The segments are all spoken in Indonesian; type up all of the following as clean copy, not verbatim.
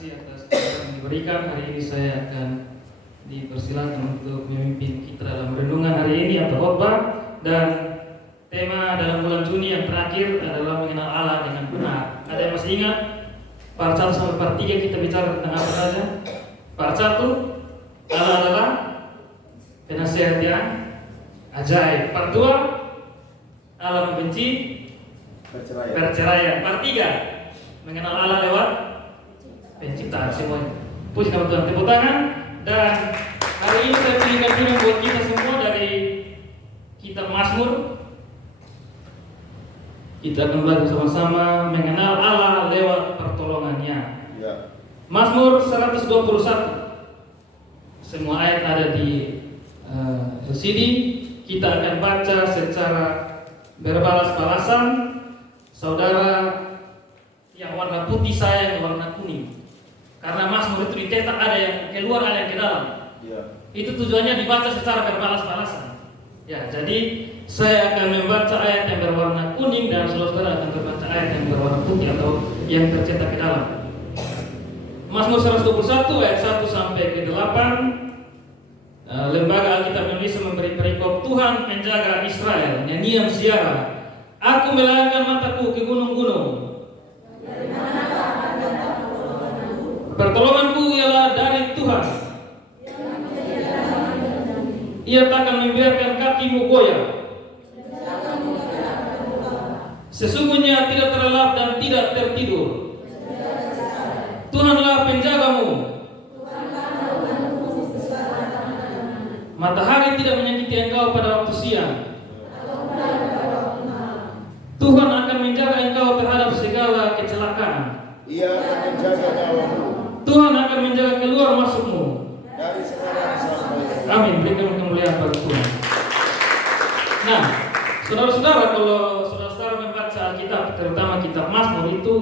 kasih atas kesempatan yang diberikan. Hari ini saya akan dipersilakan untuk memimpin kita dalam renungan hari ini atau khotbah, dan tema dalam bulan Juni yang terakhir adalah mengenal Allah dengan benar. Ada yang masih ingat? Part 1 sampai part 3 kita bicara tentang apa saja? Part 1, Allah adalah penasihat yang ajaib. Part 2, Allah membenci perceraian. Part 3, mengenal Allah lewat penciptaan semuanya. Puji nama Tuhan, tepuk tangan. Dan hari ini saya pilihkan film buat kita semua dari kitab Mazmur. Kita akan belajar sama-sama mengenal Allah lewat pertolongannya. Ya. Mazmur 121. Semua ayat ada di LCD. Kita akan baca secara berbalas-balasan. Saudara yang warna putih, saya yang warna kuning. Karena Mazmur itu dicetak, ada yang keluar, ada yang ke dalam. Ya. Itu tujuannya dibaca secara berbalas-balasan. Ya, jadi saya akan membaca ayat yang berwarna kuning dan saudara akan membaca ayat yang berwarna putih atau yang tercetak ke dalam. Mazmur 121 ayat 1 sampai ke 8. Lembaga Alkitab Indonesia memberi perikop Tuhan penjaga Israel, nyanyian ziarah. Aku melayangkan mataku ke gunung-gunung. Pertolonganku ialah dari Tuhan. Ia takkan membiarkan kakimu goyah. Sesungguhnya tidak terlelap dan tidak tertidur. Tuhanlah penjagamu. Matahari tidak menyakiti engkau pada waktu siang. Tuhan akan menjaga engkau terhadap segala kecelakaan. Ia akan menjaga nyawamu. Tuhan akan menjaga keluar masukmu dari sekarang sampai. Amin. Berikan kemuliaan pada Tuhan. Nah, saudara-saudara, kalau saudara-saudara membaca Alkitab, terutama kitab Mazmur, itu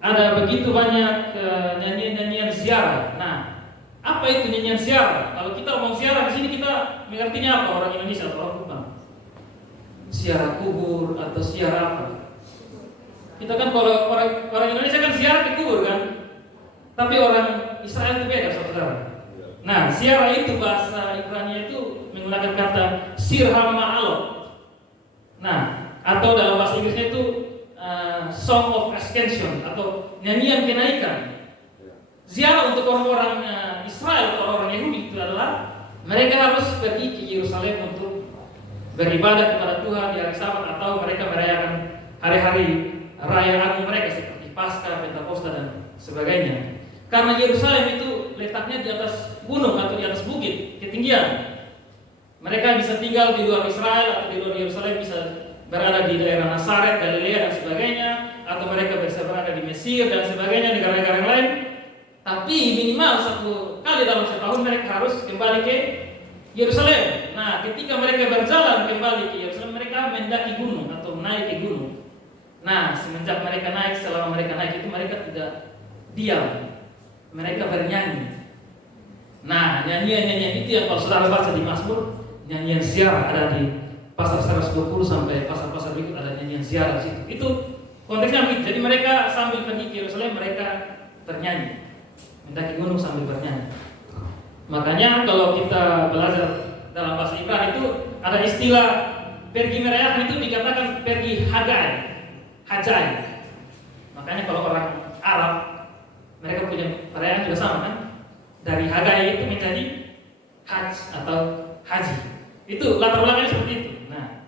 ada begitu banyak nyanyian-nyanyian ziarah. Nah, apa itu nyanyian ziarah? Kalau kita ngomong ziarah di sini, kita mengertinya apa? Orang Indonesia atau orang bukan? Ziarah kubur atau ziarah apa? Kita kan kalau orang Indonesia kan ziarah ke kubur kan? Tapi orang Israel itu beda, saudara. Nah, ziarah itu bahasa Ibrani itu menggunakan kata sirham ma'alot. Nah, atau dalam bahasa Inggrisnya itu song of ascension atau nyanyian kenaikan. Ziarah untuk orang-orang Israel atau orang Yahudi itu adalah mereka harus pergi ke Yerusalem untuk beribadah kepada Tuhan di hari Sabat, atau mereka merayakan hari-hari raya agung mereka seperti Paskah, Pentakosta dan sebagainya. Karena Yerusalem itu letaknya di atas gunung atau di atas bukit, ketinggian. Mereka bisa tinggal di luar Israel atau di luar Yerusalem, bisa berada di daerah Nazaret, Galilea dan sebagainya, atau mereka bisa berada di Mesir dan sebagainya, negara-negara yang lain. Tapi minimal 1 kali dalam setahun mereka harus kembali ke Yerusalem. Nah, ketika mereka berjalan kembali ke Yerusalem, mereka mendaki gunung atau naik ke gunung. Nah, semenjak mereka naik, selama mereka naik itu mereka tidak diam. Mereka bernyanyi. Nah, nyanyian-nyanyian itu yang kalau saudara baca di Mazmur, nyanyian ziarah ada di pasal 120 sampai pasal-pasal berikut ada nyanyian ziarah di situ. Itu konteksnya begitu. Jadi mereka sambil pergi ke Yerusalem, mereka bernyanyi, mendaki gunung sambil bernyanyi. Makanya kalau kita belajar dalam bahasa Ibrani itu ada istilah pergi merayakan itu dikatakan pergi hajai. Makanya kalau orang Arab mereka punya perayaan juga sama kan? Dari hagai itu menjadi haj atau haji. Itu latar belakangnya seperti itu. Nah,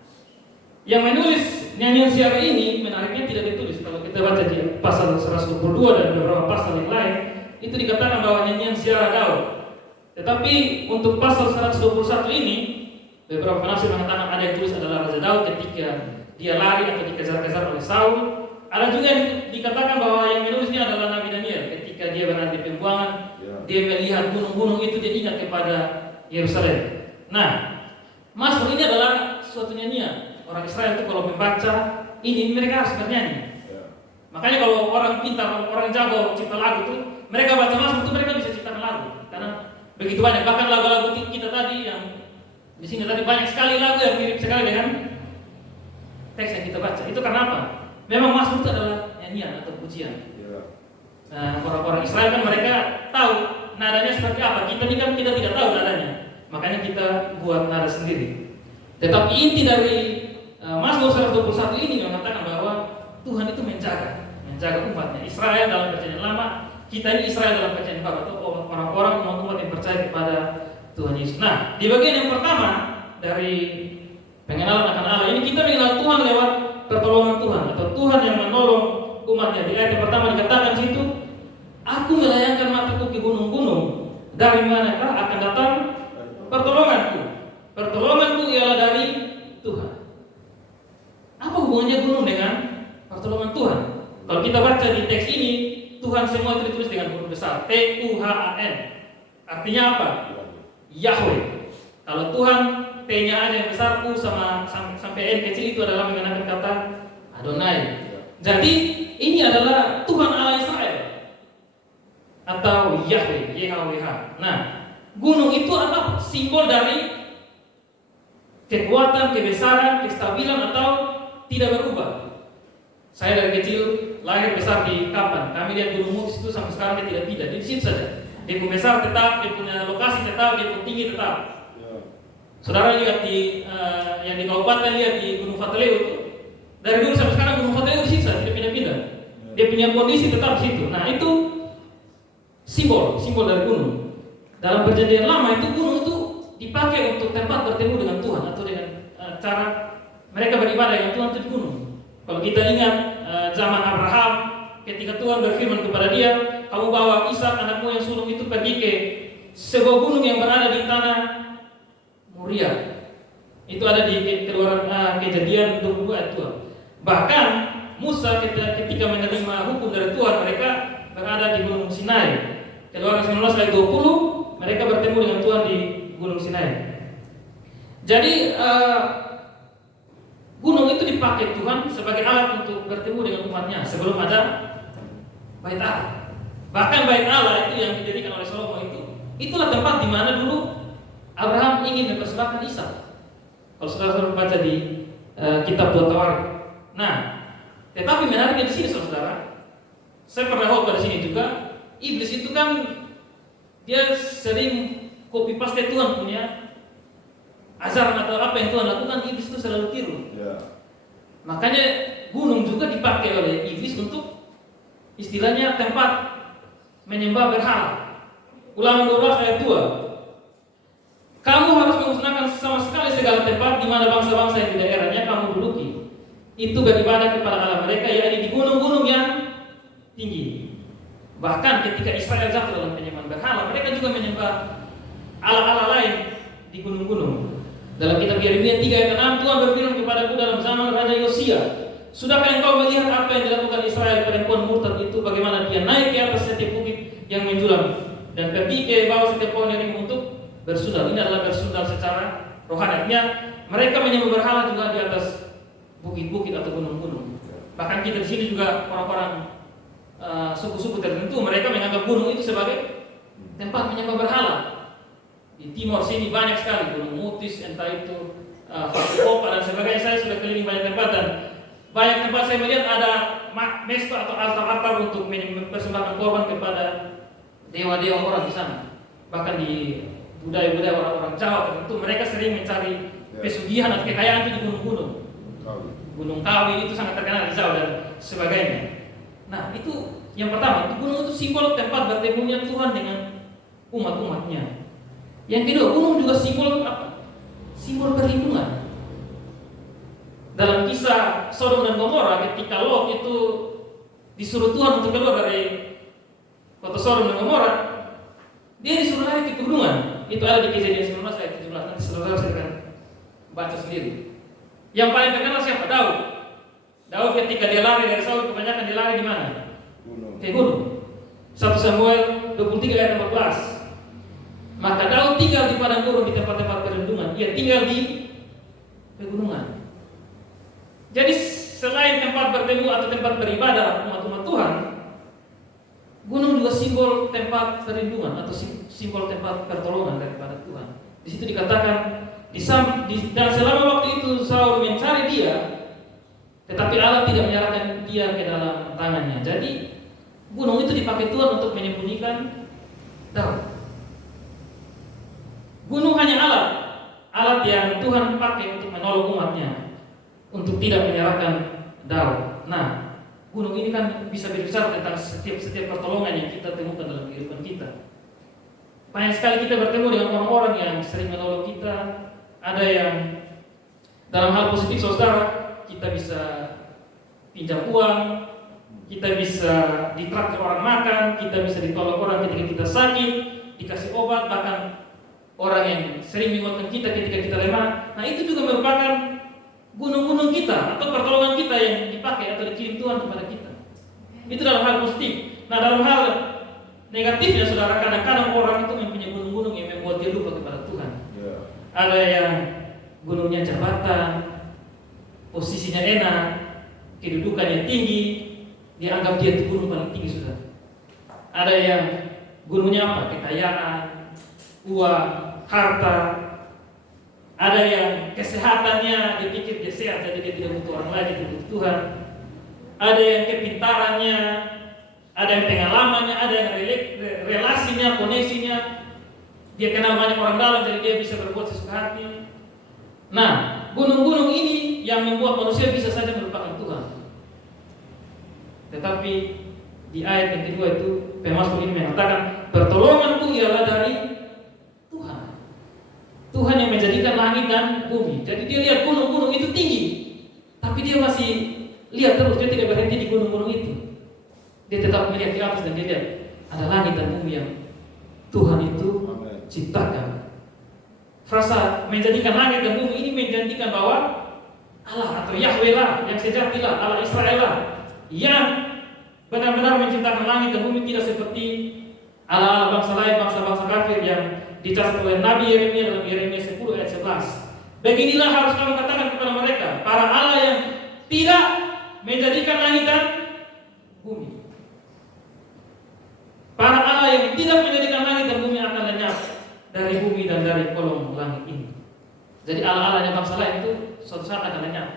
yang menulis nyanyian ziarah ini menariknya tidak ditulis. Kalau kita baca di pasal 122 dan beberapa pasal yang lain, itu dikatakan bahwa nyanyian ziarah Daud. Tetapi untuk pasal 121 ini, beberapa penafsir mengatakan ada yang tulis adalah Raja Daud ketika dia lari atau dikejar-kejar oleh Saul. Ada juga yang dikatakan bahwa yang menulisnya adalah Nabi Daniel. Ketika dia berada di pembuangan, dia melihat gunung-gunung itu, dia ingat kepada Yerusalem. Nah, Mazmur ini adalah suatu nyanyian. Orang Israel itu kalau membaca ini, mereka harus bernyanyi. Makanya kalau orang pintar, orang jago cipta lagu itu, mereka baca Mazmur itu mereka bisa ciptakan lagu. Karena begitu banyak, bahkan lagu-lagu kita tadi yang di sini tadi banyak sekali lagu yang mirip sekali dengan teks yang kita baca. Itu karena apa? Memang Mazmur itu adalah nyanyian atau pujian. Nah, orang-orang Israel kan mereka buat nada sendiri. Tetapi inti dari Mazmur 121 ini mengatakan bahwa Tuhan itu menjaga umatnya. Israel dalam perjanjian lama, kita ini Israel dalam perjanjian baru, atau orang-orang umat yang percaya kepada Tuhan Yesus. Nah, di bagian yang pertama dari pengenalan akan Allah ini, kita mengenal Tuhan lewat pertolongan Tuhan, atau Tuhan yang menolong umatnya. Di ayat yang pertama dikatakan situ, aku melayangkan mataku ke gunung-gunung, dari manakah akan datang pertolonganku? Pertolonganku ialah dari Tuhan. Apa hubungannya gunung dengan pertolongan Tuhan? Kalau kita baca di teks ini, Tuhan semua itu ditulis dengan huruf besar, T-U-H-A-N. Artinya apa? Yahweh. Kalau Tuhan, T-nya aja yang besar, U sampai N kecil itu adalah mengenakan kata Adonai. Jadi ini adalah Tuhan Allah Israel atau Yahweh, YHWH. Nah, gunung itu adalah simbol dari kekuatan, kebesaran, kestabilan atau tidak berubah. Saya dari kecil lahir besar di Kapan. Kami lihat Gunung Mukis itu sampai sekarang dia tidak pindah. Di situ saja. Dia punya besar tetap, dia punya lokasi tetap, dia punya tinggi tetap. Saudara lihat di yang di kabupaten, lihat di Gunung Fateleu itu, dari dulu sampai sekarang Gunung Fateleu di situ saja, tidak pindah-pindah. Dia punya kondisi tetap di situ. Nah, itu simbol dari gunung. Dalam perjanjian lama itu gunung itu dipakai untuk tempat bertemu dengan Tuhan, atau dengan cara mereka beribadah dengan Tuhan itu di gunung. Kalau kita ingat zaman Abraham, ketika Tuhan berfirman kepada dia, kamu bawa Ishak anakmu yang sulung itu pergi ke sebuah gunung yang berada di tanah Moria. Itu ada di Keluaran Kejadian 22 ayat 2. Bahkan Musa ketika menerima hukum dari Tuhan, mereka berada di Gunung Sinai. Keluaran 19 ayat 20, mereka bertemu dengan Tuhan di Gunung Sinai. Jadi gunung itu dipakai Tuhan sebagai alat untuk bertemu dengan umatnya sebelum ada Bait Allah. Bahkan Bait Allah itu yang didirikan oleh Salomo itulah tempat di mana dulu Abraham ingin mempersembahkan Ishak. Kalau saudara baca di kitab 2 Tawarikh. Nah, tetapi menariknya di sini saudara, saya pernah pada sini juga, iblis itu kan dia sering copy paste Tuhan punya ajaran atau apa yang Tuhan lakukan, iblis itu selalu tiru. Makanya gunung juga dipakai oleh iblis untuk istilahnya tempat menyembah berhala. Ulangan 12 ayat 2. Kamu harus memusnahkan sama sekali segala tempat di mana bangsa-bangsa yang di daerahnya kamu duduki itu beribadah kepada Allah mereka, yaitu di gunung-gunung yang tinggi. Bahkan ketika Israel jatuh dalam penyembahan berhala, mereka juga menyembah Allah-Allah lain di gunung-gunung. Dalam kitab Yeremia 3 ayat 6, Tuhan berfirman kepadaku dalam zaman Raja Yosia, sudahkah engkau melihat apa yang dilakukan Israel perempuan murtad itu, bagaimana dia naik ke atas setiap bukit yang menjulang dan pergi ke bawah setiap pohon yang untuk bersundal. Ini adalah bersundal secara rohaninya. Mereka menyembah berhala juga di atas bukit-bukit atau gunung-gunung. Bahkan kita di sini juga orang-orang suku-suku tertentu, mereka menganggap gunung itu sebagai tempat menyembah berhala. Di timur sini banyak sekali gunung Mutis, entah itu Fakopa dan sebagainya. Saya sudah keliling banyak tempat, dan banyak tempat saya melihat ada mesta atau altar-altar untuk mempersembahkan korban kepada dewa-dewa orang di sana. Bahkan di budaya-budaya orang-orang Jawa tertentu, mereka sering mencari pesugihan atau kekayaan itu di gunung-gunung. Gunung Kawi itu sangat terkenal di Jawa dan sebagainya. Nah, itu yang pertama, gunung itu simbol tempat bertemunya Tuhan dengan umat-umatnya. Yang kedua, gunung juga simbol apa? Simbol perlindungan. Dalam kisah Sodom dan Gomora, ketika Lot itu disuruh Tuhan untuk keluar dari kota Sodom dan Gomora, dia disuruh lari ke pegunungan. Itu ada di Kejadian 19 ayat 17. Nanti saudara saya akan baca sendiri. Yang paling terkenal siapa? Daud. Daud ketika dia lari dari Saul, kebanyakan dia lari di mana? Ke gunung. 1 Samuel 23 ayat 14. Maka Daud tinggal di padang gurun, di tempat-tempat perlindungan. Ia tinggal di pegunungan. Jadi selain tempat bertemu atau tempat beribadah umat-umat Tuhan, gunung juga simbol tempat perlindungan atau simbol tempat pertolongan daripada Tuhan. Di situ dikatakan dan selama waktu itu Saul mencari dia, tetapi Allah tidak menyerahkan dia ke dalam tangannya. Jadi gunung itu dipakai Tuhan untuk menyembunyikan Daud. Gunung hanya alat alat yang Tuhan pakai untuk menolong umatnya, untuk tidak menyerahkan Daud. Nah, gunung ini kan bisa berbicara tentang setiap pertolongan yang kita temukan dalam kehidupan kita. Banyak sekali kita bertemu dengan orang-orang yang sering menolong kita. Ada yang dalam hal positif, saudara, kita bisa pinjam uang, kita bisa ditraktir orang makan, kita bisa ditolong orang ketika kita sakit, dikasih obat, bahkan orang yang sering menguatkan kita ketika kita lemah. Nah, itu juga merupakan gunung-gunung kita atau pertolongan kita yang dipakai atau dikirim Tuhan kepada kita. Itu dalam hal positif. Nah, dalam hal negatifnya, saudara, kadang-kadang orang itu mempunyai gunung-gunung yang membuat dia lupa kepada Tuhan. Ada yang gunungnya jabatan, posisinya enak, kedudukannya tinggi, dia anggap dia itu gunung paling tinggi, saudara. Ada yang gunungnya apa? Kekayaan, uang, harta. Ada yang kesehatannya, dia pikir dia sehat, jadi dia tidak butuh orang lain, dia butuh Tuhan. Ada yang kepintarannya, ada yang pengalamannya, ada yang relasinya, koneksinya. Dia kenal banyak orang dalam, jadi dia bisa berbuat sesuka hati. Nah, gunung-gunung ini yang membuat manusia bisa saja melupakan Tuhan. Tetapi di ayat yang kedua itu, Pemasmur ini mengatakan, pertolonganku ialah dari Tuhan. Tuhan yang menjadikan langit dan bumi. Jadi dia lihat gunung-gunung itu tinggi, tapi dia masih lihat terus, dia tidak berhenti di gunung-gunung itu. Dia tetap melihat di atas dan dia lihat ada langit dan bumi yang Tuhan itu ciptakan. Frasa menjadikan langit dan bumi ini menjanjikan bahwa Allah atau Yahweh lah yang sejati lah, Allah Israel lah, yang benar-benar menciptakan langit dan bumi, tidak seperti Allah bangsa lain, bangsa-bangsa kafir yang dicatat oleh Nabi Yeremia dalam Yeremia 10 ayat 11. Beginilah harus kamu katakan kepada mereka, para Allah yang tidak menjadikan langit dan bumi. Para Allah yang tidak menjadikan langit dan bumi akan lenyap dari bumi dan dari kolong langit ini. Jadi Allah-Allahnya bangsa lain itu suatu saat akan lenyap.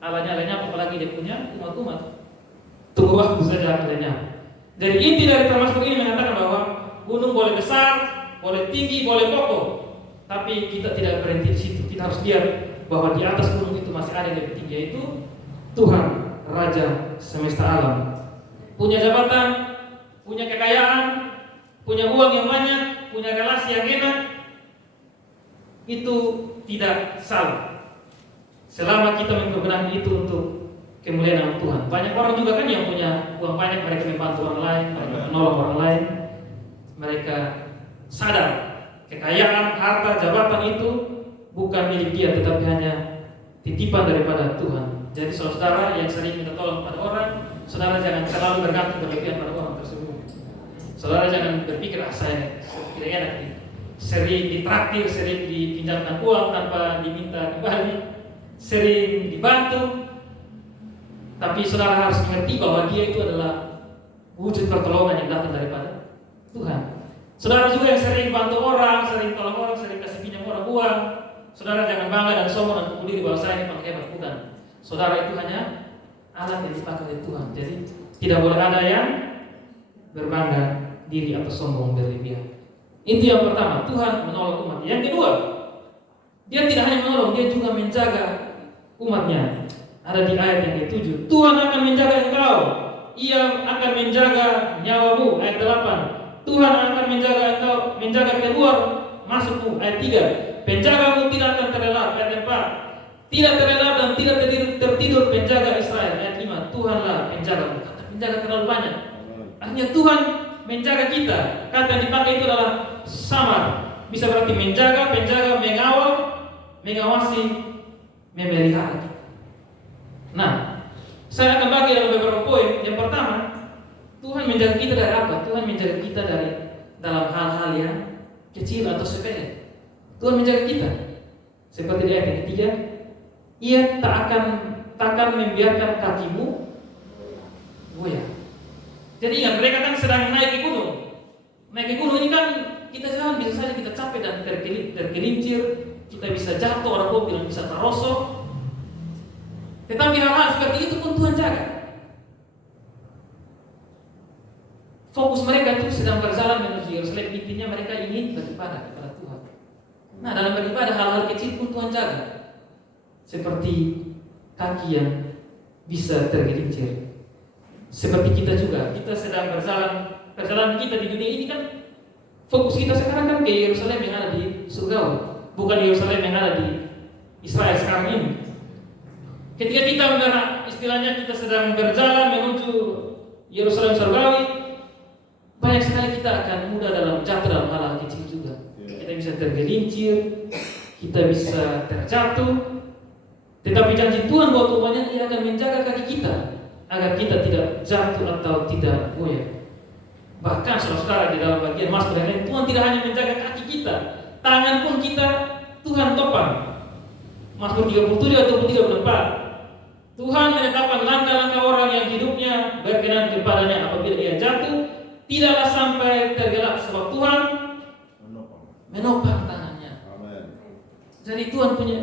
Allahnya lenyap, apalagi dia punya umat-umat. Tunggu waktu saja akan lenyap. Jadi inti dari Pemasmur ini mengatakan bahwa gunung boleh besar, boleh tinggi, boleh kokoh, tapi kita tidak berhenti di situ. Kita harus lihat bahwa di atas gunung itu masih ada yang lebih tinggi, yaitu Tuhan, Raja semesta alam. Punya jabatan, punya kekayaan, punya uang yang banyak, punya relasi yang enak, itu tidak salah selama kita mempergunakan itu untuk kemuliaan Tuhan. Banyak orang juga kan yang punya uang banyak, mereka membantu orang lain, mereka menolong orang lain. Mereka sadar kekayaan, harta, jabatan itu bukan milik dia, tetapi hanya titipan daripada Tuhan. Jadi saudara yang sering minta tolong pada orang, saudara jangan selalu bergantung berlebihan pada orang tersebut. Saudara jangan berpikir, saya tidak enak nih, sering ditraktir, sering dipinjamkan uang tanpa diminta kembali, sering dibantu. Tapi saudara harus mengerti bahwa dia itu adalah wujud pertolongan yang datang daripada Tuhan. Saudara juga yang sering bantu orang, sering tolong orang, sering kasih pinjam orang uang, saudara jangan bangga dan sombong dan pukul diri bahwa saya ini paling hebat. Bukan. Saudara itu hanya alat yang dipakai oleh Tuhan. Jadi tidak boleh ada yang berbangga diri atau sombong berlebihan. Itu yang pertama, Tuhan menolong umat. Yang kedua, dia tidak hanya menolong, dia juga menjaga umatnya. Ada di ayat yang ke-7, Tuhan akan menjaga engkau, Ia akan menjaga nyawamu. Ayat 8, Tuhan akan menjaga engkau, menjaga keluar masukmu. Ayat 3, penjagamu tidak akan terlelap. Ayat 4, tidak terlelap dan tidak tertidur penjaga Israel. Ayat 5, Tuhanlah penjagamu. Kata penjaga terlalu banyak. Artinya Tuhan menjaga kita. Kata yang dipakai itu adalah samar. Bisa berarti menjaga, penjaga, mengawal, mengawasi, memelihara. Nah, saya akan bagi dalam beberapa poin. Yang pertama, Tuhan menjaga kita dari apa? Tuhan menjaga kita dari dalam hal-hal yang kecil atau sepele. Tuhan menjaga kita. Seperti di ayat yang ketiga, Ia takkan membiarkan kakimu goyah. Jadi ingat, mereka kan sedang naik ke gunung. Naik ke gunung ini kan kita jalan bisa saja kita capek dan tergelincir, kita bisa jatuh, orang mobil bisa terosok. Tetapi hal-hal seperti itu pun Tuhan jaga. Fokus mereka itu sedang berjalan menuju Yerusalem, intinya mereka ingin beribadah kepada Tuhan. Nah, dalam beribadah hal-hal kecil pun Tuhan jaga. Seperti kaki yang bisa tergelincir. Seperti kita juga, kita sedang perjalanan kita di dunia ini kan fokus kita sekarang kan ke Yerusalem yang ada di surga, bukan Yerusalem yang ada di Israel sekarang ini. Ketika kita istilahnya kita sedang berjalan menuju Yerusalem surgawi, banyak sekali kita akan mudah dalam jatuh dalam hal-hal kecil juga. Kita bisa tergelincir, kita bisa terjatuh. Tetapi janji Tuhan bahwa Tuhan Ia akan menjaga kaki kita agar kita tidak jatuh atau tidak goyah. Bahkan saudara-saudara di dalam bagian Mazmur yang lain, Tuhan tidak hanya menjaga kaki kita, tangan pun kita Tuhan topang. Mazmur 37 atau 34. Tuhan menetapkan langkah-langkah orang yang hidupnya berkenan kepadanya apabila ia jatuh, tidaklah sampai tergelak sebab Tuhan menopang tangannya. Amin. Jadi Tuhan punya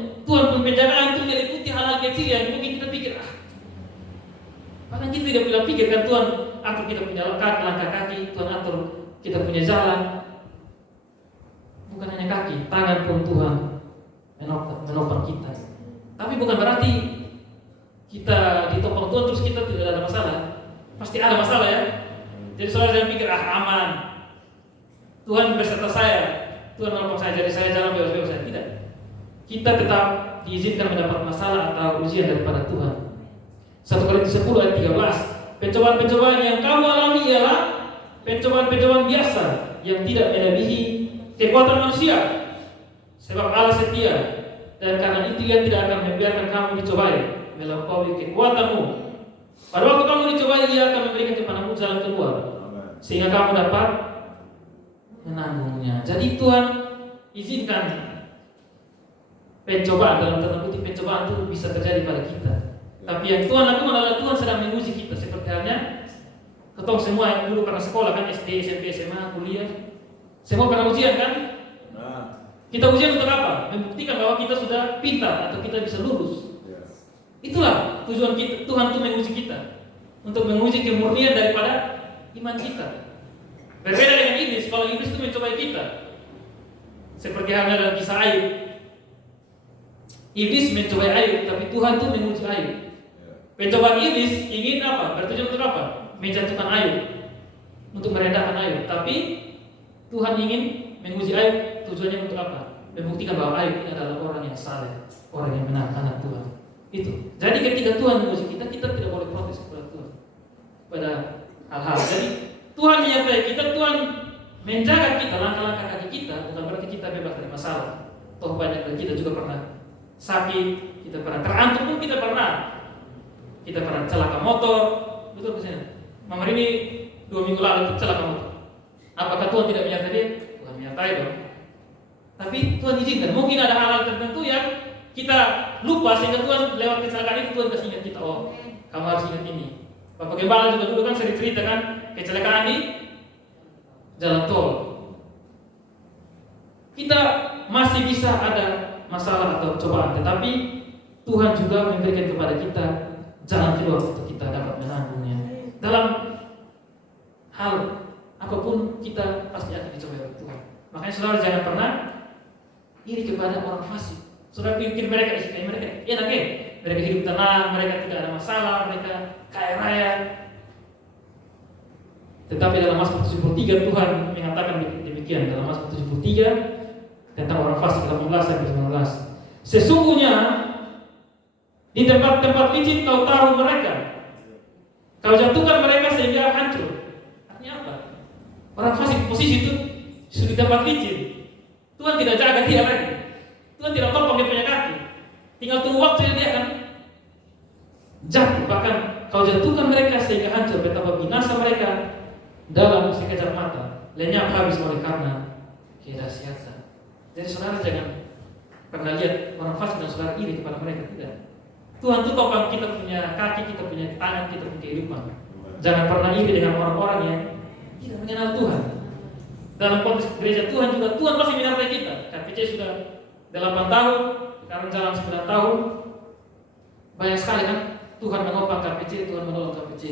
penjagaan itu meliputi hal-hal kecil yang mungkin kita pikir bahkan kita tidak bisa pikirkan Tuhan atur kita punya langkah kaki, Tuhan atur kita punya jalan. Bukan hanya kaki, tangan pun Tuhan menopang kita. Tapi bukan berarti kita ditopang Tuhan terus kita tidak ada masalah. Pasti ada masalah ya. Jadi saudara jangan pikir aman. Tuhan beserta saya, Tuhan menopang saya, jadi saya jalan bebas-bebas saya. Tidak. Kita tetap diizinkan mendapat masalah atau ujian daripada Tuhan. 1 Korintus 10 ayat 13. Pencobaan-pencobaan yang kamu alami ialah pencobaan-pencobaan biasa yang tidak melebihi kekuatan manusia. Sebab Allah setia dan karena itu Ia tidak akan membiarkan kamu dicobai melampaui kekuatanmu. Pada waktu kamu dicobai, Ia akan memberikan kepadamu jalan keluar sehingga kamu dapat menanggungnya. Jadi Tuhan izinkan pencobaan, dalam tanda kutip pencobaan itu bisa terjadi pada kita. Tapi yang Tuhan lakukan adalah Tuhan sedang menguji kita. Seperti halnya ketong semua yang dulu pernah sekolah kan, SD, SMP, SMA, kuliah, semua pernah ujian kan? Kita ujian untuk apa? Membuktikan bahwa kita sudah pintar atau kita bisa lulus. Itulah tujuan kita, Tuhan itu menguji kita, untuk menguji kemurnian daripada iman kita. Berbeda dengan iblis. Kalau iblis itu mencobai kita, seperti halnya dalam kisah Ayub. Iblis mencobai Ayub, tapi Tuhan itu menguji Ayub. Pencobaan iblis ingin apa? Bertujuan untuk apa? Menjatuhkan Ayub, untuk merendahkan Ayub. Tapi Tuhan ingin menguji Ayub, tujuannya untuk apa? Membuktikan bahwa Ayub ini adalah orang yang saleh, orang yang benar, anak Tuhan. Itu. Jadi ketika Tuhan menguji kita, kita tidak boleh protes kepada Tuhan pada hal-hal. Jadi Tuhan menyertai kita, Tuhan menjaga kita, langkah-langkah kaki kita, bukan berarti kita bebas dari masalah. Toh banyak dari kita juga pernah sakit, kita pernah terantuk pun kita pernah celaka motor, betul misalnya. Mama ini 2 minggu lalu celaka motor. Apakah Tuhan tidak menyertai dia? Tuhan menyertai dong. Tapi Tuhan izinkan. Mungkin ada hal-hal tertentu yang kita lupa sehingga Tuhan lewat kecelakaan itu Tuhan kasih ingat kita. Oh, kamu harus ingat ini. Bapak Gembala juga dulu kan sering cerita kan kecelakaan di jalan tol. Kita masih bisa ada masalah atau cobaan, tetapi Tuhan juga memberikan kepada kita jalan keluar untuk kita dapat menanggungnya. Dalam hal apapun kita pasti akan dicobai oleh Tuhan. Makanya saudara jangan pernah iri kepada orang fasik. Saudara pikir mereka enak ya, mereka hidup tenang, mereka tidak ada masalah, mereka kaya raya. Tetapi dalam Mazmur 73 Tuhan mengatakan demikian, dalam Mazmur 73 tentang orang fasik 18-19. Sesungguhnya di tempat-tempat licin kau taruh mereka, kau jatuhkan mereka sehingga hancur. Artinya apa? Orang fasik posisi itu sudah di tempat licin. Tuhan tidak jaga dia lagi. Tuhan tidak topang dia punya kaki. Tinggal tunggu waktu dia akan jatuh. Bahkan kau jatuhkan mereka sehingga hancur. Betapa binasa mereka dalam sekejap mata, lenyap habis oleh karena kedahsyatan. Jadi saudara jangan pernah lihat orang fasik dan saudara iri kepada mereka. Tidak. Tuhan itu topang kita punya kaki, kita punya tangan, kita punya kehidupan. Jangan pernah iri dengan orang-orang yang tidak mengenal Tuhan. Dalam konteks gereja Tuhan juga, Tuhan masih menyertai kita. KPC sudah 8 tahun, sekarang jalan 9 tahun. Banyak sekali kan Tuhan menopang KPC, Tuhan menolong KPC.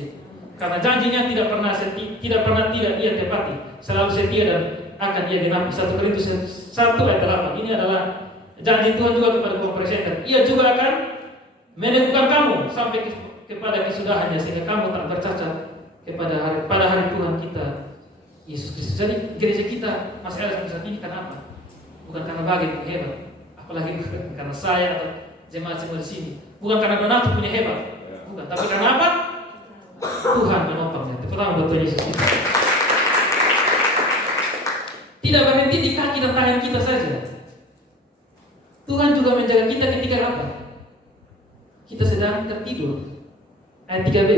Karena janjinya tidak pernah tidak ia tepati, selalu setia dan akan ia genapi. 1 Korintus 1 ayat 8. Ini adalah janji Tuhan juga kepada kaum presenter. Ia juga akan meneguhkan kamu sampai kepada kesudahannya, sehingga kamu tak bercacat pada hari Tuhan kita Yesus Kristus. Jadi gereja kita masih ada sampai saat ini karena apa? Bukan karena bagian hebat, apalagi bukan karena saya atau jemaat semua di sini. Bukan karena donatur punya hebat, bukan. Tapi karena apa? Tuhan menopangnya. Itu pertama buat Tuhan Yesus kita. Tidak berhenti di kaki dan tangan kita saja. Tuhan juga menjaga kita ketika apa? Kita sedang tertidur. Ayat 3b.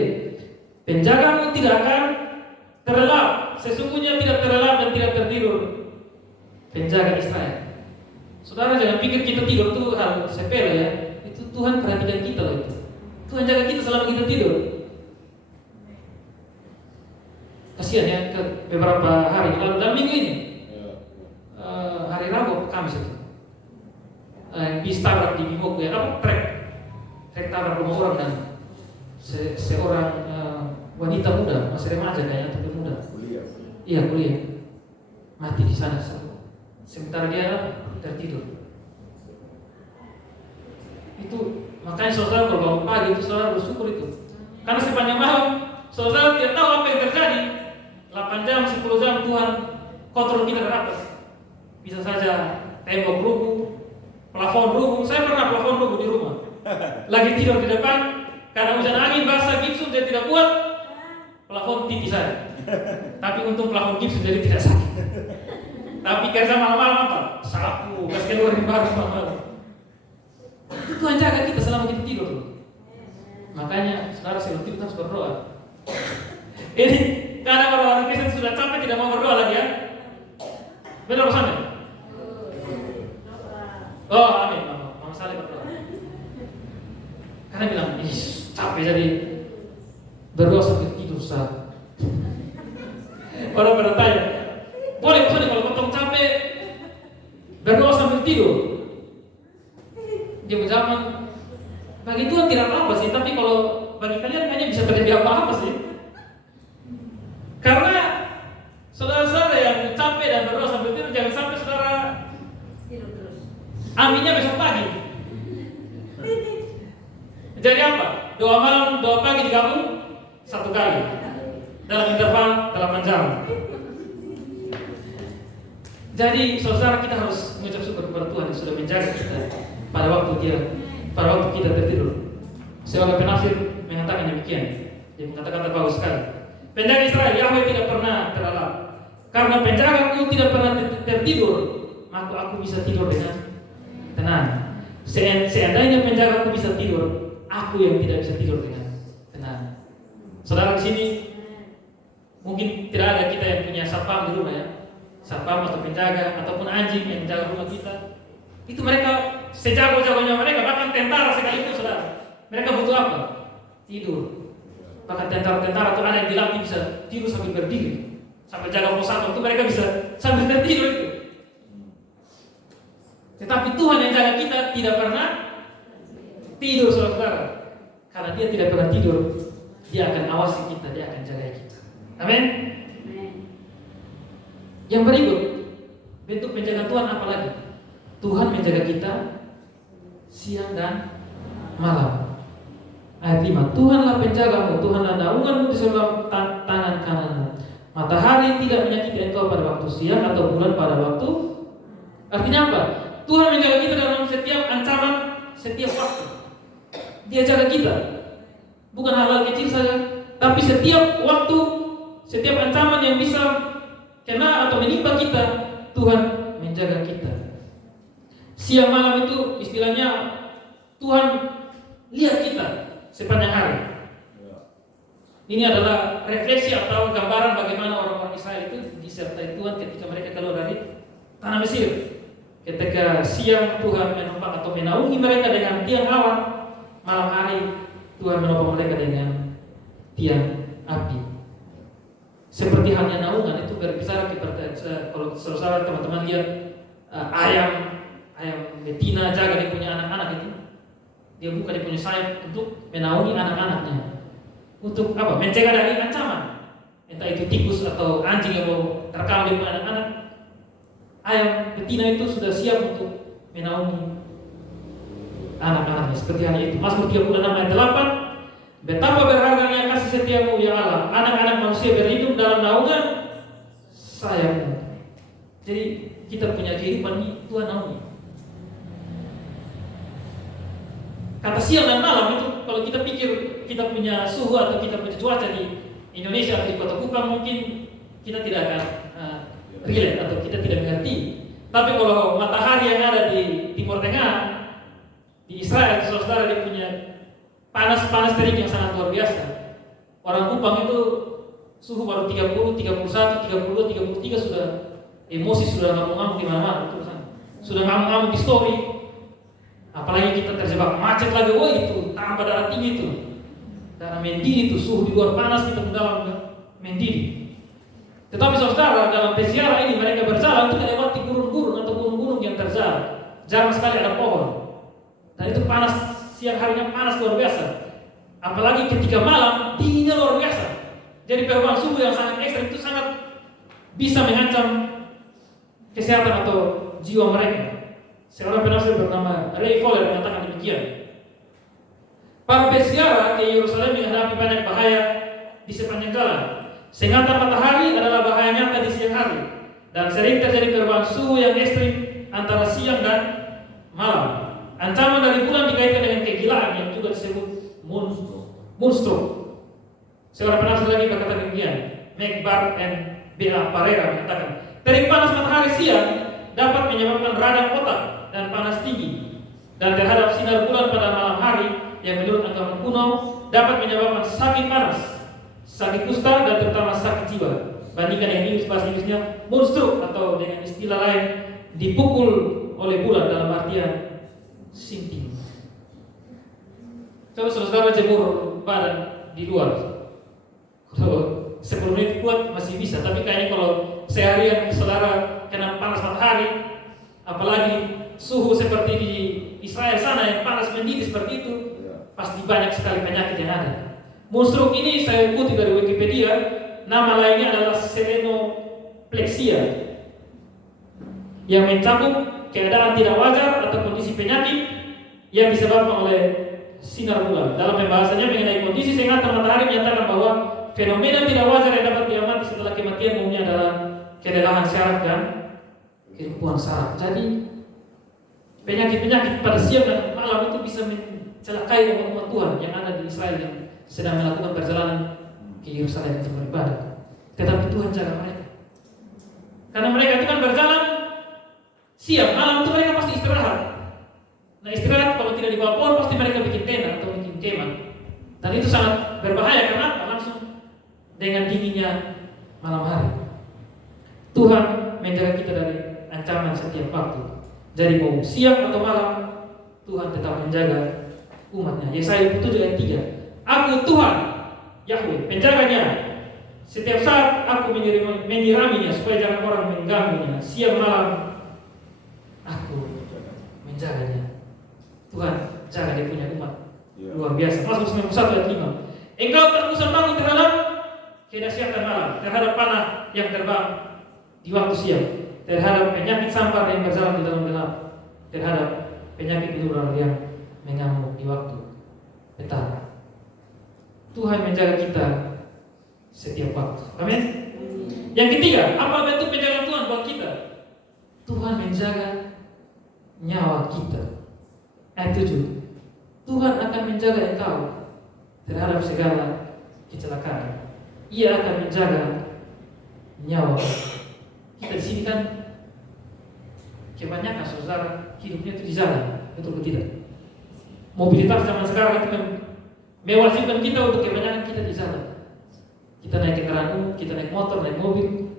Penjagamu tidak akan terlelap. Sesungguhnya tidak terlelap dan tidak tertidur penjaga Israel. Saudara jangan pikir kita tidur itu hal sepele ya. Itu Tuhan perhatikan kita loh itu. Tuhan jaga kita selama kita tidur. Kasihan ya ke beberapa hari lalu dalam minggu ini. Hari Rabu Kamis itu. Bis tabrak di Bimoku ya, trek tabrak rumah orang dan seorang wanita muda, masih remaja kayaknya tapi muda. Iya kuliah. Mati di sana. Sementara dia tertidur. Itu makanya saudara kalau bangun pagi itu saudara bersyukur itu. Karena sepanjang malam saudara tidak tahu apa yang terjadi. 8 jam, 10 jam Tuhan kontrol kita dari atas. Bisa saja tembok rubuh, plafon rubuh. Saya pernah plafon rubuh di rumah. Lagi tidur di depan, karena hujan angin basah gipsum dia tidak kuat, plafon tipis saja. Tapi untung plafon gipsum jadi tidak sakit. Tapi kerja malam-malam apa? Sapu, gas keluarin baru malam-malam. Itu Tuhan jaga kita selama kita tidur. Makanya saudara sebelum tidur harus berdoa. Ini karena orang-orang Kristen sudah capek tidak mau berdoa lagi ya. Benar pesannya? Oh amin. Mama Saleh berdoa. Karena bilang, capek jadi berdoa sampai tidur sah. Orang bertanya, boleh kalau potong capek berdoa sambil tidur? Dia menjawab, bagi Tuhan tidak apa-apa sih, tapi kalau bagi kalian kayaknya bisa terjadi apa-apa sih. Karena saudara-saudara yang capek dan berdoa sambil tidur, jangan sampai saudara tidur terus. Aminnya besok pagi. Jadi apa? Doa malam, doa pagi digabung 1 kali dalam interval 8 jam. Jadi saudara kita harus mengucap syukur kepada Tuhan yang sudah menjaga kita pada waktu kita tertidur. Seorang penafsir mengatakan demikian. Dia mengatakan bagus sekali. Penjaga Israel, Yahweh tidak pernah terlelap. Karena penjagaku tidak pernah tertidur, maka aku bisa tidur dengan tenang. Seandainya penjagaku bisa tidur, aku yang tidak bisa tidur dengan tenang. Saudara di sini mungkin tidak ada kita yang punya satpam di rumah ya. Satpam atau penjaga ataupun anjing yang menjaga rumah kita. Itu mereka sejago-jagonya mereka, bahkan tentara sekalipun saudara. Mereka butuh apa? Tidur. Bahkan tentara-tentara atau ada yang dilatih bisa tidur sambil berdiri, sambil jaga pos 1 itu mereka bisa sambil tertidur itu. Tetapi Tuhan yang jaga kita tidak pernah tidur saudara. Karena dia tidak pernah tidur, dia akan awasi kita, dia akan jaga kita. Amin. Yang berikut, bentuk penjagaan Tuhan apa lagi? Tuhan menjaga kita siang dan malam. Ayat 5, Tuhanlah penjagamu, Tuhanlah naunganmu di sebelah tangan kananmu. Matahari tidak menyakiti engkau pada waktu siang atau bulan pada waktu. Artinya apa? Tuhan menjaga kita dalam setiap ancaman, setiap waktu. Dia jaga kita. Bukan hal-hal kecil saja, tapi setiap waktu, setiap ancaman yang bisa kena atau menimpa kita, Tuhan menjaga kita. Siang malam itu istilahnya Tuhan lihat kita sepanjang hari. Ini adalah refleksi atau gambaran bagaimana orang-orang Israel itu disertai Tuhan ketika mereka keluar dari tanah Mesir. Ketika siang Tuhan menopang atau menaungi mereka dengan tiang awan, malam hari Tuhan menopang mereka dengan tiang api. Seperti halnya naungan itu berbicara kepada kalau saudara teman-teman lihat ayam betina jaga dia punya anak-anak itu, dia buka dia punya sayap untuk menaungi anak-anaknya. Untuk apa? Mencegah dari ancaman. Entah itu tikus atau anjing yang mau terkam di anak-anak, ayam betina itu sudah siap untuk menaungi anak-anaknya. Seperti hal itu Mazmur 36 ayat 8, betapa berharganya kasih setiamu ya Allah, anak-anak manusia berlindung dalam naungan sayapmu. Jadi kita punya kehidupan ini Tuhan naungi. Kata siang dan malam itu kalau kita pikir kita punya suhu atau kita punya cuaca di Indonesia atau di Kota Kupang, mungkin kita tidak akan relate atau kita tidak mengerti. Tapi kalau matahari yang ada di Timur Tengah, di Israel, saudara, dia punya panas terik yang sangat luar biasa. Orang Kupang itu suhu baru 30, 31, 32, 33 sudah emosi, sudah ngamuk-ngamuk di mana-mana, sudah ngamuk-ngamuk di story. Apalagi kita terjebak macet lagi, wah itu tambah darah tinggi itu. Darah mendidih itu, suhu di luar panas, kita di dalam mendidih. Tetapi saudara, dalam peziarah ini mereka berjalan itu melewati gurun-gurun atau gunung-gunung yang terjal. Jarang sekali ada pohon. Dan itu panas, siang harinya panas luar biasa. Apalagi ketika malam, dinginnya luar biasa. Jadi perubahan suhu yang sangat ekstrim itu sangat bisa mengancam kesehatan atau jiwa mereka. Seorang penafsir bernama Ray Fowler mengatakan demikian. Para peziarah ke Yerusalem menghadapi banyak bahaya di sepanjang jalan. Sengatan matahari adalah bahaya nyata di siang hari, dan sering terjadi perubahan suhu yang ekstrim antara siang dan malam. Ancaman dari bulan dikaitkan dengan kegilaan yang juga disebut moonstroke. Seorang penafsir lagi berkata demikian, McBart and B.A. Parera mengatakan, terik panas matahari siang dapat menyebabkan radang otak dan panas tinggi, dan terhadap sinar bulan pada malam hari yang menurut agama kuno dapat menyebabkan sakit panas, sakit kusta, dan terutama sakit jiwa. Bandingkan yang Inggris, bahasa Inggrisnya moonstroke, atau dengan istilah lain dipukul oleh bulan dalam artian sinting. Coba saudara jemur badan di luar, kalau 10 menit kuat masih bisa, tapi kayaknya kalau seharian saudara kena panas matahari, apalagi suhu seperti di Israel sana yang panas mendidih seperti itu, pasti banyak sekali penyakit yang ada. Moonstroke ini saya kutip dari Wikipedia, nama lainnya adalah selenoplexia, yang mencakup keadaan tidak wajar atau kondisi penyakit yang disebabkan oleh sinar bulan. Dalam pembahasannya mengenai kondisi sengatan matahari menyatakan bahwa fenomena tidak wajar yang dapat diamati setelah kematian umumnya adalah kelelahan syaraf dan kelumpuhan saraf. Jadi penyakit-penyakit pada siang dan malam itu bisa mencelakai umat Tuhan yang ada di Israel yang sedang melakukan perjalanan ke Yerusalem untuk beribadah. Tetapi Tuhan jaga mereka, karena mereka itu kan berjalan siang, malam itu mereka pasti istirahat. Nah, istirahat kalau tidak di bawah pohon pasti mereka bikin tenda atau bikin kemah, dan itu sangat berbahaya karena langsung dengan dinginnya malam hari. Tuhan menjaga kita dari ancaman setiap waktu. Jadi mau siang atau malam, Tuhan tetap menjaga umatnya. Yesaya 7 ayat 3. Aku Tuhan, Yahweh, penjaganya. Setiap saat aku menyiraminya supaya jangan orang mengganggunya. Siang malam aku menjaganya. Tuhan jaga dia punya umat. Luar biasa. Mazmur 91 ayat 5. Engkau terus bangun terhadap kedahsyatan malam, terhadap panah yang terbang di waktu siang, terhadap penyakit sampar yang berjalan di dalam gelap, terhadap penyakit menular yang mengamuk di waktu petang. Tuhan menjaga kita setiap waktu. Amin. Yang ketiga, apa bentuk penjagaan Tuhan buat kita? Tuhan menjaga nyawa kita. Ayat 7. Tuhan akan menjaga engkau terhadap segala kecelakaan. Ia akan menjaga nyawa kita. Di sini kan kebanyakan saudara hidupnya itu di jalan, betul atau tidak? Mobilitas zaman sekarang itu mewajibkan kita untuk kebanyakan kita di jalan. Kita naik kendaraan umum, kita naik motor, naik mobil.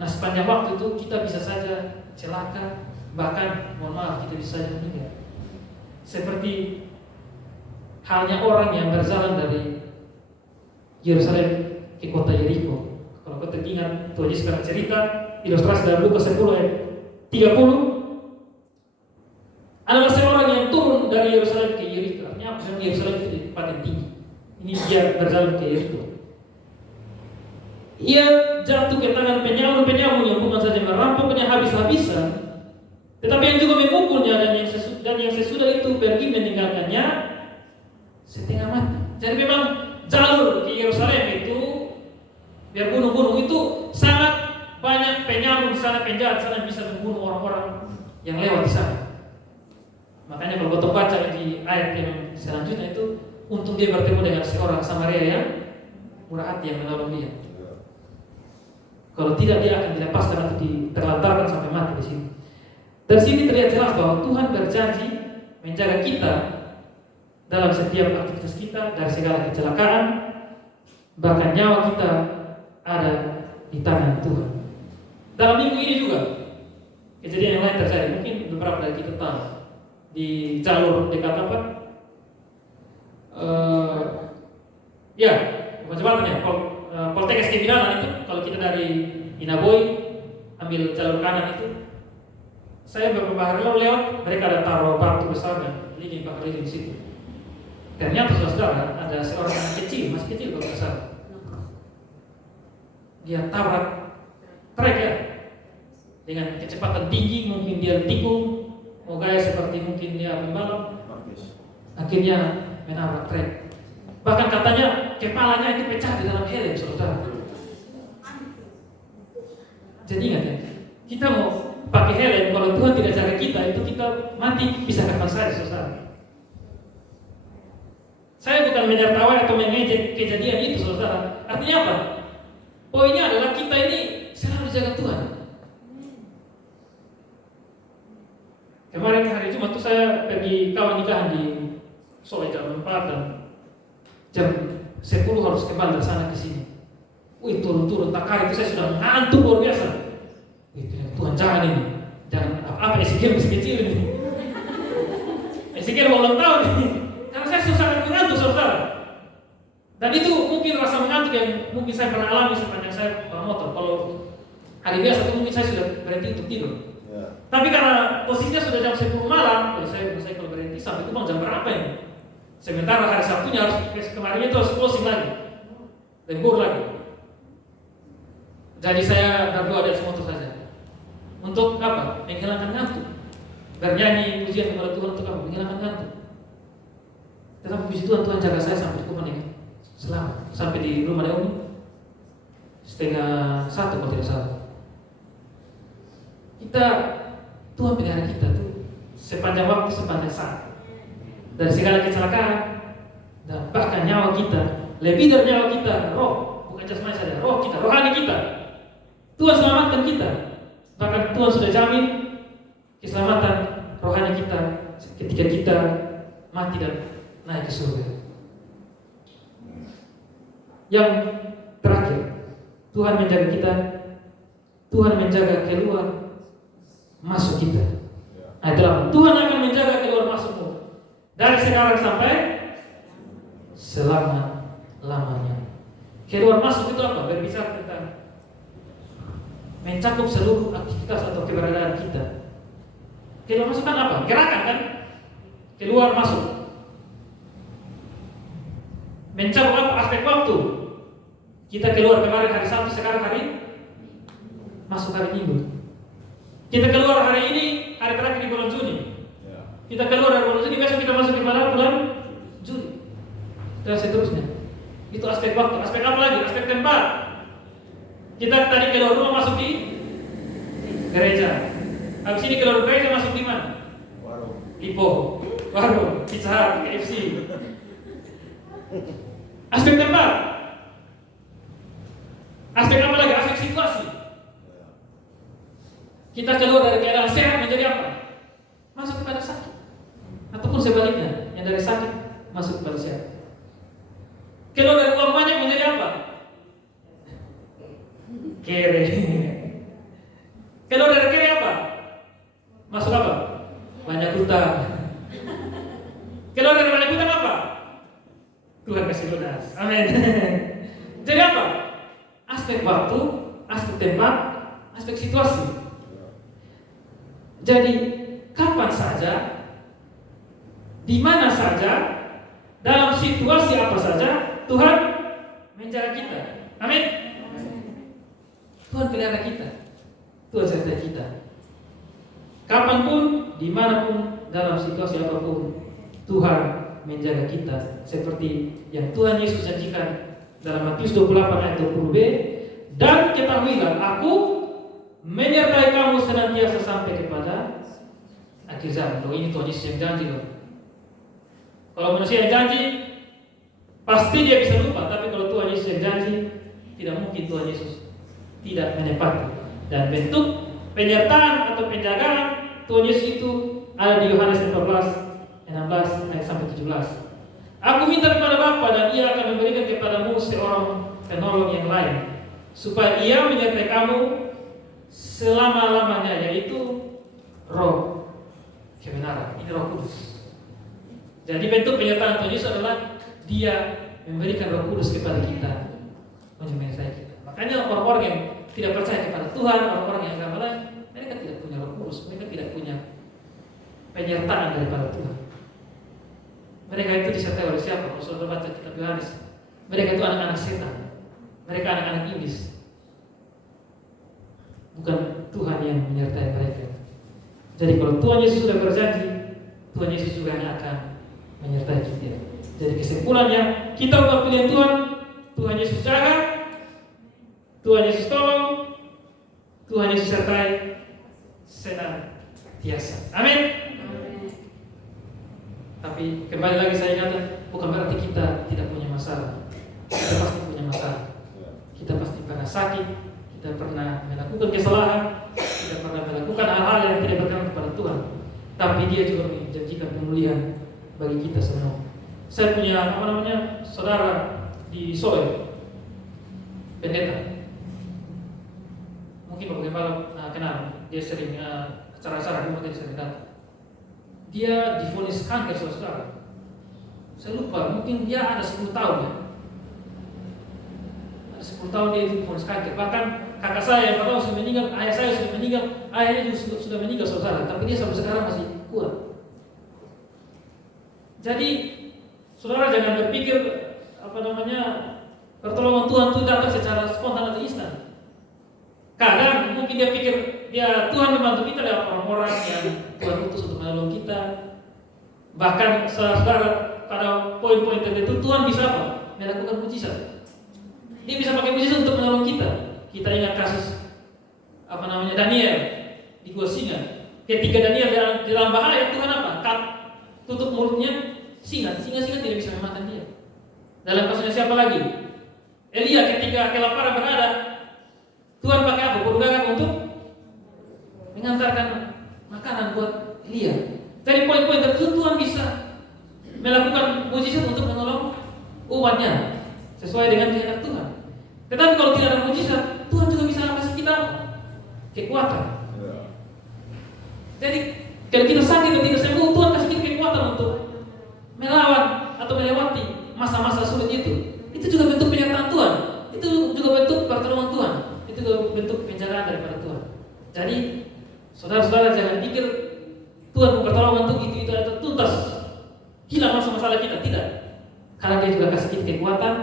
Nah, sepanjang waktu itu kita bisa saja celaka, bahkan mohon maaf kita bisa saja meninggal. Seperti halnya orang yang berjalan dari Yerusalem ke kota Yeriko. Kalau kita ingat, Tuhan Yesus pernah cerita ilustrasi dalam Lukas 10 ayat 30, adalah seorang yang turun dari Yerusalem ke Yeriko. Artinya Yerusalem itu di tempat yang tinggi. Ini dia berjalan ke Yeriko. Ia jatuh ke tangan penyamun yang bukan saja merampoknya habis banyak penyamuk di sana, penjahat di sana bisa membunuh orang-orang yang lewat di sana. Makanya kalau kita baca di ayat yang selanjutnya itu, untung dia bertemu dengan seorang Samaria yang murah hati yang menolong dia. Kalau tidak dia akan dilepaskan atau diterlantarkan sampai mati di sini. Dari sini terlihat jelas bahwa Tuhan berjanji menjaga kita dalam setiap aktivitas kita dari segala kecelakaan, bahkan nyawa kita ada di tangan Tuhan. Dalam minggu ini juga kejadian yang lain terjadi. Mungkin beberapa dari kita tahu di jalur dekat apa? Ya, jembatan ya. Poltekkes Kebinanan itu, kalau kita dari Inaboi ambil jalur kanan itu, saya beberapa hari lalu lewat, mereka ada taruh batu besarnya, lilin pakai lilin di situ. Ternyata saudara ada seorang anak kecil, masih kecil kalau tidak salah. Dia tabrak trek ya, dengan kecepatan tinggi, mungkin dia tikung, mau gaya seperti mungkin dia pembalap, akhirnya menabrak trek. Bahkan katanya kepalanya itu pecah di dalam helm, saudara. Jadi ingat ya, kita mau pakai helm, kalau Tuhan tidak jaga kita, itu kita mati bisa kapan saja, saudara. Saya bukan menertawa atau mengejek kejadian itu, saudara. Artinya apa? Poinnya adalah kita ini selalu jaga Tuhan. Kemarin hari Jumat tuh saya pergi kawan nikahan di Solo jam 4 dan jam 10 harus kembali dari sana ke sini. Wih, turun-turun takar itu saya sudah ngantuk luar biasa. Wih, Tuhan jangan ini, jangan apa Ezekiel masih kecil ini. Ezekiel mau ulang tahun ini, karena saya sudah sangat mengantuk, saudara. Dan itu mungkin rasa mengantuk yang mungkin saya pernah alami sepanjang saya bawa motor. Kalau hari biasa itu mungkin saya sudah berhenti untuk tidur. Ya. Tapi karena posisinya sudah jam 10 malam, saya kalau berhenti sampai itu jam berapa ini? Sementara hari Sabtunya harus kemarin itu harus closing lagi, lembur lagi. Jadi saya berdoa di atas motor saja. Untuk apa? Menghilangkan ngantuk. Bernyanyi pujian kepada Tuhan untuk apa? Menghilangkan ngantuk. Tetapi puji Tuhan jaga saya sampai di rumah ini. Selamat. Sampai di rumah Naomi 1:30 kalau tidak salah. Tuhan pelihara kita tuh sepanjang waktu, sepanjang saat. Dari segala kecelakaan dan bahkan nyawa kita, lebih dari nyawa kita, roh, bukan jasmani saja, roh kita, rohani kita. Tuhan selamatkan kita. Bahkan Tuhan sudah jamin keselamatan rohani kita ketika kita mati dan naik ke surga. Yang terakhir, Tuhan menjaga kita. Tuhan menjaga keluar masuk kita. Nah, itulah Tuhan akan menjaga keluar masukmu dari sekarang sampai selama-lamanya. Keluar masuk itu apa? Berbicara tentang mencakup seluruh aktivitas atau keberadaan kita. Keluar masuk kan apa? Gerakan kan? Keluar masuk. Mencakup apa? Aspek waktu. Kita keluar kemarin hari Sabtu, sekarang hari masuk hari Minggu. Kita keluar hari ini, hari terakhir di bulan Juni. Kita keluar dari bulan Juni, besok kita masuk ke bulan Juli. Dan seterusnya. Itu aspek waktu. Aspek apa lagi? Aspek tempat. Kita tadi keluar rumah masuk di gereja. Habis ini keluar gereja masuk di mana? Warung. Lipo, warung, Pizza Hut, KFC. Aspek tempat. Aspek apa lagi? Aspek situasi. Kita keluar dari keadaan sehat menjadi apa? Masuk kepada sakit. Ataupun sebaliknya, yang dari sakit masuk kepada sehat. Keluar dari uang banyak menjadi apa? Kere. Keluar dari kere apa? Masuk apa? Banyak hutang. Keluar dari banyak hutang apa? Tuhan kasih lunas. Amin. Jadi apa? Aspek waktu, aspek tempat, aspek situasi. Jadi kapan saja, di mana saja, dalam situasi apa saja, Tuhan menjaga kita. Amin. Tuhan pelihara kita. Tuhan sertai kita. Kapanpun, dimanapun, dalam situasi apapun, Tuhan menjaga kita. Seperti yang Tuhan Yesus janjikan dalam Matius 28 ayat 20b. Dan ketahuilah, aku menyertai kamu senantiasa sampai kepada akhir zaman. Loh, ini Tuhan Yesus yang janji loh. Kalau manusia yang janji, pasti dia bisa lupa. Tapi kalau Tuhan Yesus yang janji, tidak mungkin Tuhan Yesus tidak menepati. Dan bentuk penyertaan atau penjagaan Tuhan Yesus itu ada di Yohanes 14:16 ayat sampai 17. Aku minta kepada Bapa dan Ia akan memberikan kepadamu seorang penolong yang lain, supaya Ia menyertai kamu selama-lamanya, yaitu Roh kebenaran. Ini Roh Kudus. Jadi bentuk penyertaan Tuhan Yesus adalah Dia memberikan Roh Kudus kepada kita, menyertai kita. Makanya orang-orang yang tidak percaya kepada Tuhan, orang-orang yang agama lain, mereka tidak punya Roh Kudus, mereka tidak punya penyertaan daripada Tuhan. Mereka itu disertai oleh siapa? Kalau sudah baca kitab Yohanes, mereka itu anak-anak setan, mereka anak-anak iblis. Bukan Tuhan yang menyertai mereka. Jadi kalau Tuhan Yesus sudah berjanji, Tuhan Yesus juga yang akan menyertai kita. Jadi kesimpulannya, kita umat pilihan Tuhan, Tuhan Yesus jaga, Tuhan Yesus tolong, Tuhan Yesus sertai senantiasa. Amin. Tapi kembali lagi saya ingatkan, bukan berarti kita tidak punya masalah. Kita pasti punya masalah. Kita pasti pernah sakit, kita pernah melakukan kesalahan, kita pernah melakukan hal-hal yang tidak berkenan kepada Tuhan. Tapi Dia juga menjanjikan pemulihan bagi kita semua. Saya punya saudara di Solo, pendeta. Mungkin Bapak Gembala kenal, dia sering acara-acara di dia sering datang. Dia divonis kanker, saudara. Saya lupa, mungkin dia ada 10 tahun ya. Ada 10 tahun dia divonis kanker. Bahkan kakak saya yang pertama sudah meninggal, ayah saya sudah meninggal, ayahnya juga sudah meninggal, saudara. Tapi dia sampai sekarang masih kuat. Jadi saudara jangan berpikir pertolongan Tuhan itu datang secara spontan atau instan. Kadang mungkin dia pikir Tuhan membantu kita lewat orang-orang yang Tuhan utus untuk menolong kita. Bahkan saudara pada poin-poin tertentu Tuhan bisa apa? Melakukan mujizat. Dia bisa pakai mujizat untuk menolong kita. Kita ingat kasus Daniel di gua singa. Ketika Daniel di dalam bahaya, Tuhan apa? Tutup mulutnya singa tidak bisa memakan dia. Dalam kasusnya siapa lagi? Elia ketika kelaparan berada, Tuhan pakai apa? Burung gagak untuk mengantarkan makanan buat Elia. Dari poin-poin tertentu Tuhan bisa melakukan mujizat untuk menolong umatnya sesuai dengan kehendak Tuhan. Tetapi kalau tidak ada mujizat, Tuhan juga bisa kasih kita kekuatan. Jadi kalau kita sakit dan tidak sembuh, Tuhan kasih kita kekuatan untuk melawan atau melewati masa-masa sulit itu. Itu juga bentuk penyertaan Tuhan. Itu juga bentuk pertolongan Tuhan. Itu juga bentuk penjagaan daripada Tuhan. Jadi saudara-saudara jangan pikir Tuhan mempertolongan untuk itu atau tuntas hilang masalah kita, tidak. Karena Dia juga kasih kita kekuatan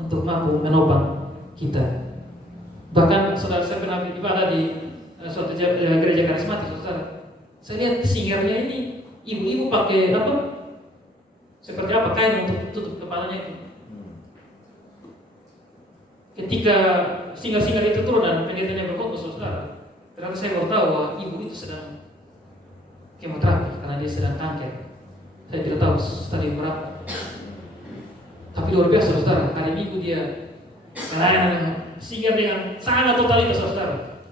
untuk mampu menopang kita. Bahkan saudara, saya pernah ibadah di suatu gereja karismatik, saudara. Saya lihat singernya ini ibu-ibu pakai seperti kain untuk tutup kepalanya itu. Ketika singar-singar itu turun dan pendetanya berkhotbah, saudara, ternyata saya baru tahu bahwa ibu itu sedang kemoterapi karena dia sedang kanker. Saya tidak tahu stadium berapa. Tapi luar biasa, saudara. Hari Minggu dia melayani singar dengan sangat totalitas, saudara.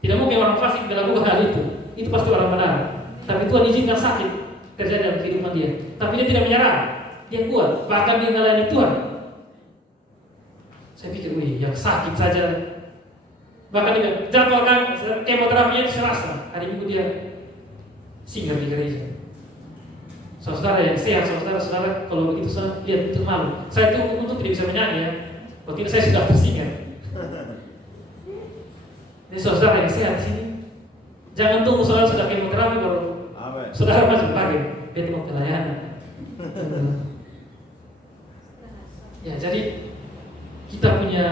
Tidak mungkin orang fasik melakukan hal itu. Itu pasti orang benar. Tapi Tuhan izinkan sakit terjadi dalam kehidupan dia. Tapi dia tidak menyerah. Dia kuat. Bahkan dia melayani Tuhan. Saya pikir, yang sakit saja. Bahkan dia jadwalkan kemoterapinya di Selasa. Hari Minggu dia singgah di gereja. Saudara yang sehat, saudara kalau begitu saya lihat itu malu. Saya itu untuk tidak bisa menyanyi ya. Kalau tidak saya sudah tersinggah. Ini saudara yang sehat di sini. Jangan tunggu saudara sudah kemoterapi baru saudara masuk pakai. Dia mau pelayanan. Ya, jadi kita punya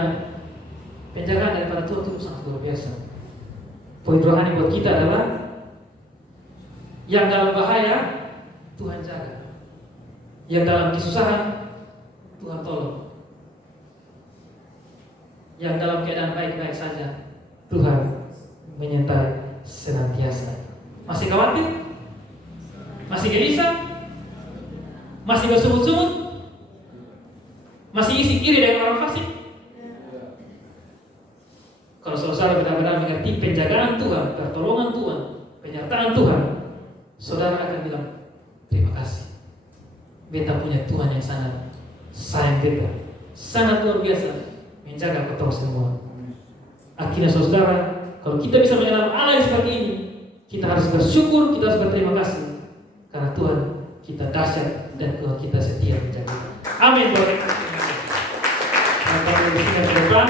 penjagaan daripada Tuhan itu sangat luar biasa. Poin rohani buat kita adalah yang dalam bahaya Tuhan jaga, yang dalam kesusahan Tuhan tolong, yang dalam keadaan baik-baik saja Tuhan menyertai senantiasa. Masih khawatir? Masih gelisah? Masih bersungut-sungut? Masih isi iri dengan orang fasik? Kalau saudara benar-benar mengerti penjagaan Tuhan, pertolongan Tuhan, penyertaan Tuhan, saudara akan bilang, terima kasih. Beta punya Tuhan yang sangat sayang beta, sangat luar biasa menjaga kita semua. Akhirnya saudara, kalau kita bisa mengenal Allah yang seperti ini, kita harus bersyukur, kita harus berterima kasih, karena Tuhan kita dahsyat dan Tuhan kita setia menjaga. Amin. Kalau kita ke depan,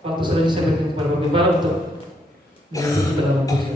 waktu selanjutnya saya berikan kepada Bapak Ibu untuk menuntut kita dalam pujian.